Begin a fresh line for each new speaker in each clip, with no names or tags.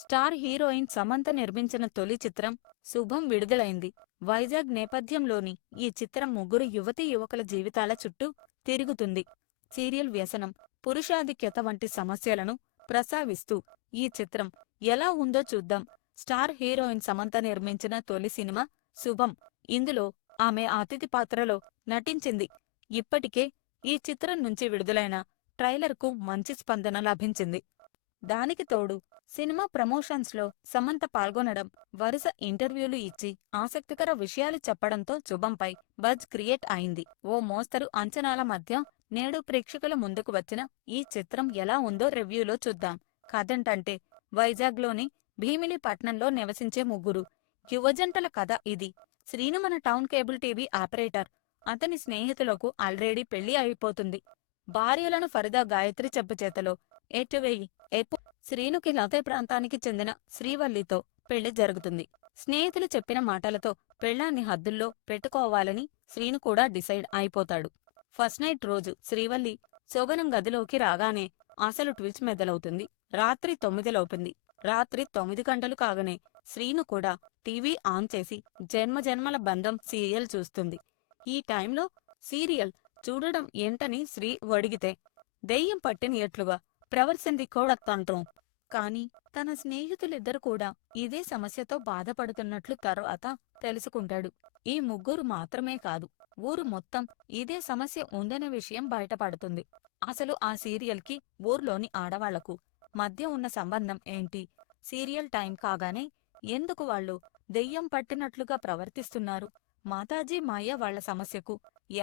Star heroine Samantha నిర్మించిన తొలి చిత్రం శుభం విడుదలైంది. వైజాగ్ నేపథ్యంలోని ఈ చిత్రం ముగ్గురు యువతీ యువకుల జీవితాల చుట్టూ తిరుగుతుంది. సీరియల్ వ్యసనం పురుషాధిక్యత వంటి సమస్యలను ప్రస్తావిస్తూ ఈ చిత్రం ఎలా ఉందో చూద్దాం. స్టార్ హీరోయిన్ సమంత నిర్మించిన తొలి సినిమా శుభం. ఇందులో ఆమె అతిథి పాత్రలో నటించింది. ఇప్పటికే ఈ చిత్రం నుంచి విడుదలైన ట్రైలర్కు మంచి స్పందన లభించింది. దానికి తోడు సినిమా ప్రమోషన్స్లో సమంత పాల్గొనడం వరుస ఇంటర్వ్యూలు ఇచ్చి ఆసక్తికర విషయాలు చెప్పడంతో శుభంపై బజ్ క్రియేట్ అయింది. ఓ మోస్తరు అంచనాల మధ్య నేడు ప్రేక్షకుల ముందుకు వచ్చిన ఈ చిత్రం ఎలా ఉందో రివ్యూలో చూద్దాం. కథంటంటే వైజాగ్లోని భీమిలిపట్నంలో నివసించే ముగ్గురు. యువజంటల కథ ఇది. శ్రీను మన టౌన్ కేబుల్ టీవీ ఆపరేటర్. అతని స్నేహితులకు ఆల్రెడీ పెళ్ళి అయిపోతుంది. భార్యలను ఫరిదా గాయత్రి చెప్పు చేతలో. ఎటువేయి ఎప్పు శ్రీనుకి లతే ప్రాంతానికి చెందిన శ్రీవల్లితో పెళ్ళి జరుగుతుంది. స్నేహితులు చెప్పిన మాటలతో పెళ్ళాన్ని హద్దుల్లో పెట్టుకోవాలని శ్రీను కూడా డిసైడ్ అయిపోతాడు. ఫస్ట్ నైట్ రోజు శ్రీవల్లి శోభనం గదిలోకి రాగానే అసలు ట్విచ్ మెదలవుతుంది. రాత్రి తొమ్మిదిలోపింది రాత్రి తొమ్మిది గంటలు కాగానే శ్రీను కూడా టీవీ ఆన్ చేసి జన్మ జన్మల బంధం సీరియల్ చూస్తుంది. ఈ టైంలో సీరియల్ చూడడం ఏంటని శ్రీ వడిగితే దెయ్యం పట్టినట్లుగా ప్రవర్సింది కోడత్తంటం కాని తన స్నేహితులిద్దరు కూడా ఇదే సమస్యతో బాధపడుతున్నట్లు తర్వాత తెలుసుకుంటాడు. ఈ ముగ్గురు మాత్రమే కాదు ఊరు మొత్తం ఇదే సమస్య ఉందనే విషయం బయటపడుతుంది. అసలు ఆ సీరియల్కి ఊర్లోని ఆడవాళ్ళకు మధ్య ఉన్న సంబంధం ఏంటి? సీరియల్ టైం కాగానే ఎందుకు వాళ్ళు దెయ్యం పట్టినట్లుగా ప్రవర్తిస్తున్నారు? మాతాజీ మాయ వాళ్ళ సమస్యకు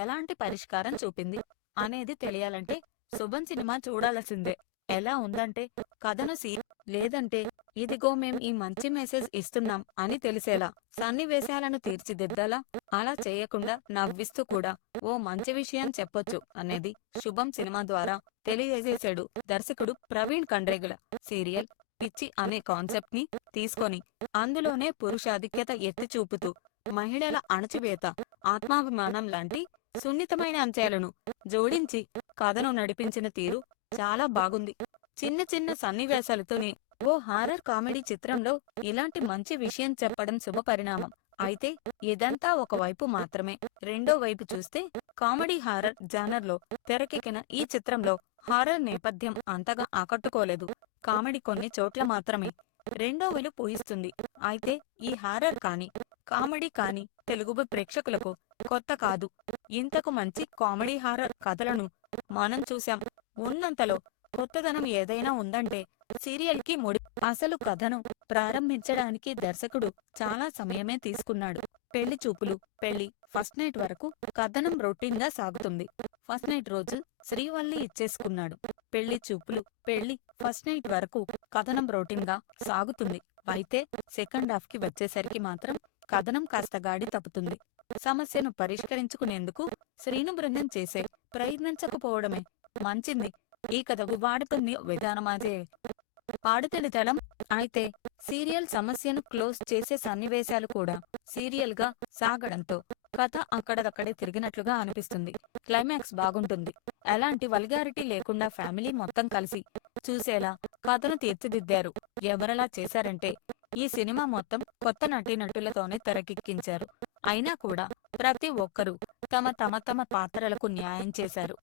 ఎలాంటి పరిష్కారం చూపింది? అనేది తెలియాలంటే శుభం సినిమా చూడాల్సిందే. ఎలా ఉందంటే కథను సీ లేదంటే ఇదిగో మేం ఈ మంచి మెసేజ్ ఇస్తున్నాం అని తెలిసేలా సన్నివేశాలను తీర్చిదిద్దాలా అలా చేయకుండా నవ్విస్తూ కూడా ఓ మంచి విషయం చెప్పొచ్చు అనేది శుభం సినిమా ద్వారా తెలియజేశాడు దర్శకుడు ప్రవీణ్ కండ్రేగుల సీరియల్ పిచ్చి అనే కాన్సెప్ట్ని తీసుకొని అందులోనే పురుషాధిక్యత ఎత్తి చూపుతూ మహిళల అణచివేత ఆత్మాభిమానం లాంటి సున్నితమైన అంశాలను జోడించి కథను నడిపించిన తీరు చాలా బాగుంది. చిన్న చిన్న సన్నివేశాలతోనే ఓ హారర్ కామెడీ చిత్రంలో ఇలాంటి మంచి విషయం చెప్పడం శుభపరిణామం అయితే ఇదంతా ఒక వైపు మాత్రమే. రెండో వైపు చూస్తే కామెడీ హారర్ జానర్లో తెరకెక్కిన ఈ చిత్రంలో హారర్ నేపథ్యం అంతగా ఆకట్టుకోలేదు. కామెడీ కొన్ని చోట్ల మాత్రమే రెండో వెలు పూయిస్తుంది అయితే ఈ హారర్ కాని కామెడీ కాని తెలుగు ప్రేక్షకులకు కొత్త కాదు. ఇంతకు మంచి కామెడీ హారర్ కథలను మనం చూశాం. ఉన్నంతలో కొత్తదనం ఏదైనా ఉందంటే సీరియల్కి ముడి అసలు కథను ప్రారంభించడానికి దర్శకుడు చాలా సమయమే తీసుకున్నాడు. పెళ్ళి చూపులు పెళ్ళి ఫస్ట్ నైట్ వరకు కథనం రొటీన్గా సాగుతుంది. ఫస్ట్ నైట్ రోజు శ్రీవల్లి ఇచ్చేసుకున్నాడు. పెళ్ళి చూపులు పెళ్ళి ఫస్ట్ నైట్ వరకు కథనం రొటీన్గా సాగుతుంది. అయితే సెకండ్ హాఫ్కి వచ్చేసరికి మాత్రం కథనం కాస్త గాడి తప్పుతుంది. సమస్యను పరిష్కరించుకునేందుకు శ్రీను బృందం చేసే ప్రయత్నించకపోవడమే మంచింది. ఈ కథకు వాడుతున్న విధానమాదే పాడుతుని తలం అయితే సీరియల్ సమస్యను క్లోజ్ చేసే సన్నివేశాలు కూడా సీరియల్గా సాగడంతో కథ అక్కడదక్కడే తిరిగినట్లుగా అనిపిస్తుంది. క్లైమాక్స్ బాగుంటుంది. ఎలాంటి వల్గారిటీ లేకుండా ఫ్యామిలీ మొత్తం కలిసి చూసేలా కథను తీర్చిదిద్దారు. ఎవరలా చేశారంటే ఈ సినిమా మొత్తం కొత్త నటీనటులతోనే తెరకెక్కించారు. అయినా కూడా ప్రతి ఒక్కరూ తమ తమ తమ పాత్రలకు న్యాయం చేశారు.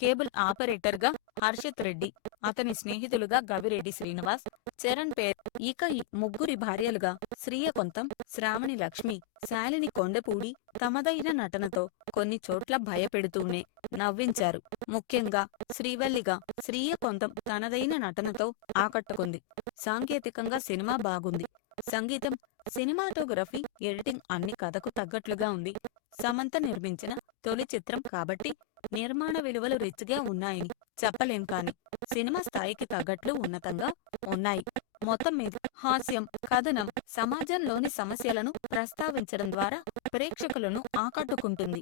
కేబుల్ ఆపరేటర్గా హర్షిత్ రెడ్డి అతని స్నేహితులుగా గవిరెడ్డి శ్రీనివాస్ చరణ్ పేర్ ఇక ఈ ముగ్గురి భార్యలుగా శ్రీయ కొంతం శ్రావణి లక్ష్మి శాలిని కొండపూడి తమదైన నటనతో కొన్ని చోట్ల భయపెడుతూనే నవ్వించారు. ముఖ్యంగా శ్రీవల్లిగా శ్రీయ కొంతం తనదైన నటనతో ఆకట్టుకుంది. సాంకేతికంగా సినిమా బాగుంది. సంగీతం సినిమాటోగ్రఫీ ఎడిటింగ్ అన్ని కథకు తగ్గట్లుగా ఉంది. సమంత నిర్మించిన తొలి చిత్రం కాబట్టి నిర్మాణ విలువలు రిచ్గా ఉన్నాయని చెప్పలేం కాని సినిమా స్థాయికి తగ్గట్లు ఉన్నతంగా ఉన్నాయి. మొత్తం మీద హాస్యం కథనం సమాజంలోని సమస్యలను ప్రస్తావించడం ద్వారా ప్రేక్షకులను ఆకట్టుకుంటుంది.